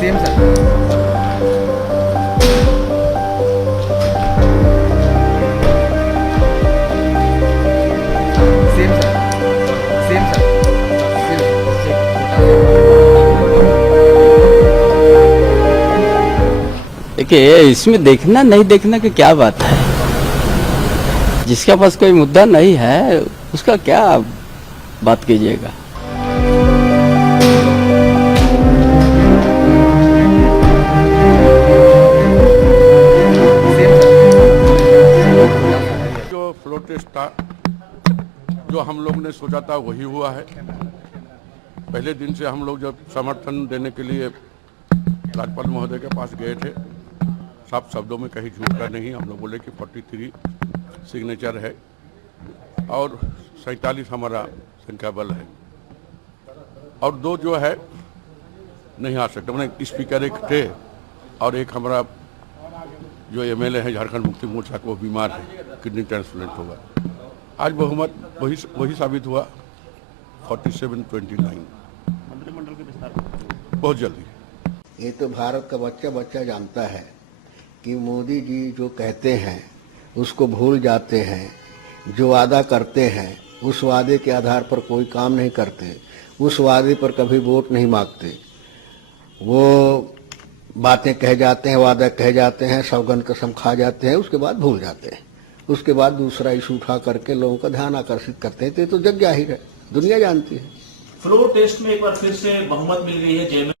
Same sir. Same sir. Same sir. देखिए, इसमें देखना नहीं देखना की क्या बात है। जिसके पास कोई मुद्दा नहीं है उसका क्या बात कीजिएगा। जो फ्लो टेस्ट था, जो हम लोग ने सोचा था वही हुआ है। पहले दिन से हम लोग जब समर्थन देने के लिए राज्यपाल महोदय के पास गए थे, साफ शब्दों में कहीं झूठ का नहीं, हम लोग बोले कि 43 सिग्नेचर है और 47 हमारा संख्या बल है और 2 जो है नहीं आ सकते। मैंने स्पीकर एक थे और एक हमारा जो एमएलए है झारखंड मुक्ति मोर्चा को बीमार है, किडनी ट्रांसप्लांट होगा। आज बहुमत वही साबित हुआ 47-29। मंत्रिमंडल के विस्तार बहुत जल्दी। ये तो भारत का बच्चा बच्चा जानता है कि मोदी जी जो कहते हैं उसको भूल जाते हैं, जो वादा करते हैं उस वादे के आधार पर कोई काम नहीं करते, उस वादे पर कभी वोट नहीं मांगते। वो बातें कह जाते हैं, वादा कह जाते हैं, सौगंध कसम खा जाते हैं, उसके बाद भूल जाते हैं। उसके बाद दूसरा इशू उठा करके लोगों का ध्यान आकर्षित करते हैं। तो जग जाहिर है, दुनिया जानती है। फ्लोर टेस्ट में एक बार फिर से बहुमत मिल गई है। जयमल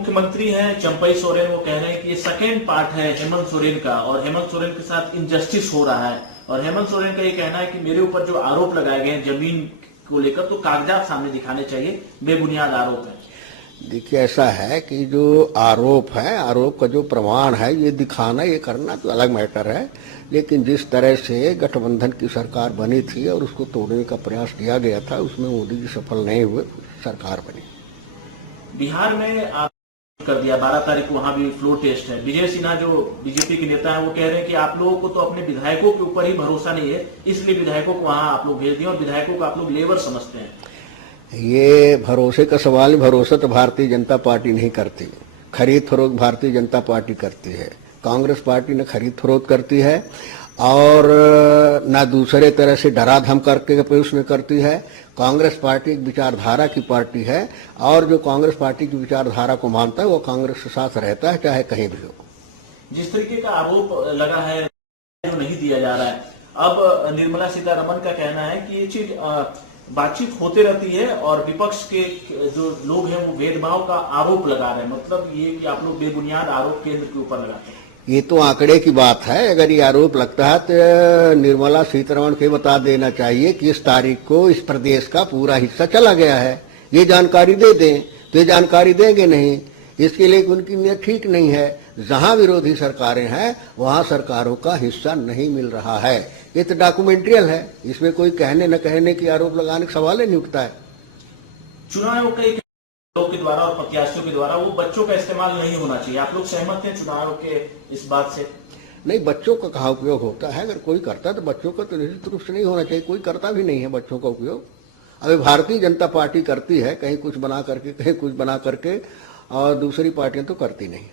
मुख्यमंत्री हैं चंपई सोरेन, वो कह रहे हैं कि ये सेकेंड पार्ट है हेमंत सोरेन का और हेमंत सोरेन के साथ इनजस्टिस हो रहा है। और हेमंत सोरेन का ये कहना है कि मेरे ऊपर जो आरोप लगाए गए हैं जमीन को लेकर, तो कागजात सामने दिखाने चाहिए, बेबुनियाद आरोप है। देखिए, ऐसा है कि जो आरोप है, आरोप का जो प्रमाण है, ये दिखाना, ये करना तो अलग मैटर है। लेकिन जिस तरह से गठबंधन की सरकार बनी थी और उसको तोड़ने का प्रयास किया गया था, उसमें मोदी जी सफल नहीं हुए, सरकार बनी। बिहार में आप कर दिया 12 तारीख को, वहां भी फ्लोर टेस्ट है। विजय सिन्हा जो बीजेपी के नेता है वो कह रहे हैं कि आप लोगों को तो अपने विधायकों के ऊपर ही भरोसा नहीं है, इसलिए विधायकों को वहां आप लोग भेज दिए और विधायकों को आप लोग लेबर समझते हैं। ये भरोसे का सवाल है। भरोसा तो भारतीय जनता पार्टी नहीं करती, खरीद फरोख्त भारतीय जनता पार्टी करती है। कांग्रेस पार्टी ने खरीद फरोख्त करती है और ना दूसरे तरह से डरा धम करके उसमें करती है। कांग्रेस पार्टी एक विचारधारा की पार्टी है और जो कांग्रेस पार्टी की विचारधारा को मानता है वो कांग्रेस के साथ रहता है, चाहे कहीं भी हो। जिस तरीके का आरोप लगा है जो नहीं दिया जा रहा है, अब निर्मला सीतारमण का कहना है कि ये चीज बातचीत होते रहती है और विपक्ष के जो लोग हैं वो भेदभाव का आरोप लगा रहे हैं। मतलब ये कि आप लोग बेबुनियाद आरोप केंद्र के ऊपर लगाते हैं। ये तो आंकड़े की बात है। अगर ये आरोप लगता है तो निर्मला सीतारमण को बता देना चाहिए कि इस तारीख को इस प्रदेश का पूरा हिस्सा चला गया है, ये जानकारी दे दें। तो ये जानकारी देंगे नहीं, इसके लिए उनकी नीयत ठीक नहीं है। जहां विरोधी सरकारें हैं वहां सरकारों का हिस्सा नहीं मिल रहा है। ये तो डॉक्यूमेंट्रियल है, इसमें कोई कहने न कहने की आरोप लगाने का सवाल ही नहीं उठता है। चुनाव आयोग का लोग के द्वारा और प्रत्याशियों के द्वारा वो बच्चों का इस्तेमाल नहीं होना चाहिए, आप लोग सहमत हैं चुनाव आयोग के इस बात से? नहीं, बच्चों का कहाँ उपयोग होता है? अगर कोई करता है तो बच्चों का तो निश्चित रूप से नहीं होना चाहिए। कोई करता भी नहीं है बच्चों का उपयोग। अभी भारतीय जनता पार्टी करती है, कहीं कुछ बना करके, कहीं कुछ बना करके, और दूसरी पार्टियां तो करती नहीं।